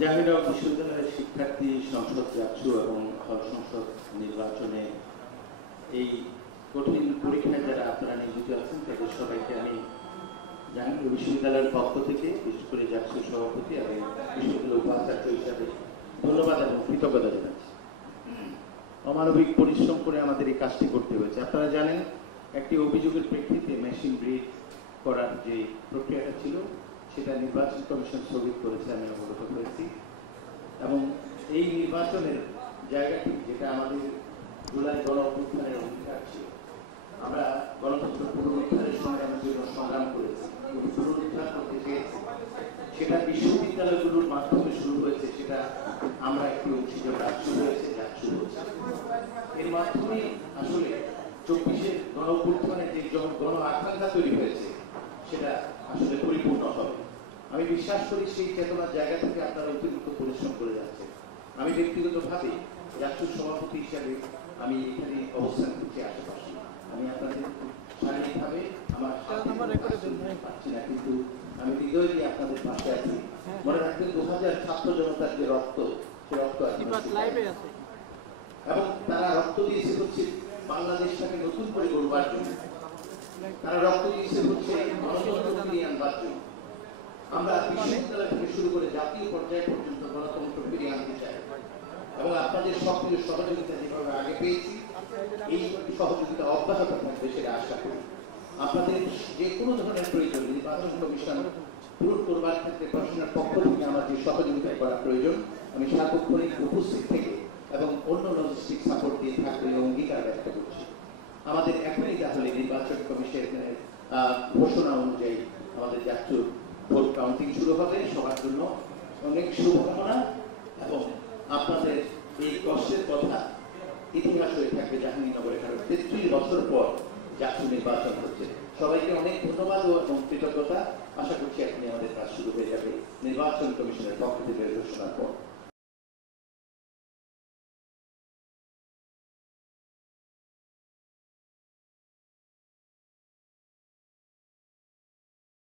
জাহাঙ্গীরনগর বিশ্ববিদ্যালয়ের শিক্ষার্থী সংসদ যাচ্ছু এবং হল সংসদ নির্বাচনে এই কঠিন পরীক্ষায় যারা আপনারা নিয়োজিত আছেন তাদের সবাইকে আমি জাহাঙ্গীরনগর বিশ্ববিদ্যালয়ের পক্ষ থেকে বিশেষ করে যাচ্ছু সভাপতি এবং বিশ্ববিদ্যালয়ের উপাচার্য হিসাবে ধন্যবাদ এবং কৃতজ্ঞতা জানাচ্ছি। অমানবিক পরিশ্রম করে আমাদের এই কাজটি করতে হয়েছে। আপনারা জানেন একটি অভিযোগের প্রেক্ষিতে মেশিন ব্রিড করার যে প্রক্রিয়াটা ছিল সেটা নির্বাচন কমিশন স্থগিত করেছে, আমি অবগত হয়েছি। এবং এই নির্বাচনের জায়গাটি যেটা আমাদের জুলাই গণ অভ্যুত্থানের অধিকার ছিল, আমরা গণতন্ত্র পুনরুদ্ধারের সংগ্রামের জন্য সংগ্রাম করেছি, পুনরুদ্ধার করতে চেয়েছি। সেটা বিশ্ববিদ্যালয়গুলোর মাধ্যমে শুরু হয়েছে, সেটা আমরা একটি অংশীদার কাজ শুরু হয়েছে, যা শুরু হচ্ছে। এর মাধ্যমে আসলে 24-এর গণ অভ্যুত্থানের যে গণ আকাঙ্ক্ষা তৈরি হয়েছে সেটা আসলে পরিপূর্ণ হবে। আমি বিশ্বাস করি সেই চেতনার জায়গা থেকে আপনারা অতিরিক্ত পরিশ্রম করে যাচ্ছেন। আমি ব্যক্তিগতভাবে জাতীয় সভাপতি হিসাবে আমি এখানে অবস্থান করছি আশেপাশে। আমি আপনাদের শারীরিকভাবে আমার পাচ্ছি না, কিন্তু আমি হৃদয় দিয়ে আপনাদের পাশে আছি। মনে রাখবেন 2000 ছাত্র জনতার যে রক্ত, সে রক্ত আছে এবং তারা রক্ত দিয়েছে হচ্ছে বাংলাদেশটাকে নতুন করে গড়বার জন্য। তারা রক্ত দিয়েছে হচ্ছে গণতন্ত্র ফিরিয়ে আনবার জন্য। আমরা বিশ্ববিদ্যালয় থেকে শুরু করে জাতীয় পর্যায় পর্যন্ত গণতন্ত্র ফিরিয়ে আনতে চাই এবং আপনাদের সক্রিয় সহযোগিতা যেভাবে আগে পেয়েছি এই সহযোগিতা অব্যাহত থাকবে সেটা আশা করি। আপনাদের যে কোনো ধরনের প্রয়োজন নির্বাচন কমিশন পূরণ করবার ক্ষেত্রে প্রশাসনের পক্ষ থেকে আমার যে সহযোগিতা করা প্রয়োজন আমি সার্বক্ষণিক উপস্থিত থেকে এবং অন্য লজিস্টিক সাপোর্ট দিয়ে থাকবে অঙ্গীকার ব্যক্ত করছি। আমাদের এখনই তাহলে নির্বাচন কমিশনের ঘোষণা অনুযায়ী আমাদের জাতীয় ভোট কাউন্টিং শুরু হবে। সবার জন্য অনেক শুভকামনা এবং আপনাদের এই কষ্টের কথা ইতিহাস হয়ে থাকবে জাহাঙ্গীরনগরে, কারণ 33 বছর পর জাতীয় নির্বাচন হচ্ছে। সবাইকে অনেক ধন্যবাদ এবং কৃতজ্ঞতা। আশা করছি এখনই আমাদের কাজ শুরু হয়ে যাবে নির্বাচন কমিশনের পক্ষ থেকে ঘোষণার পর।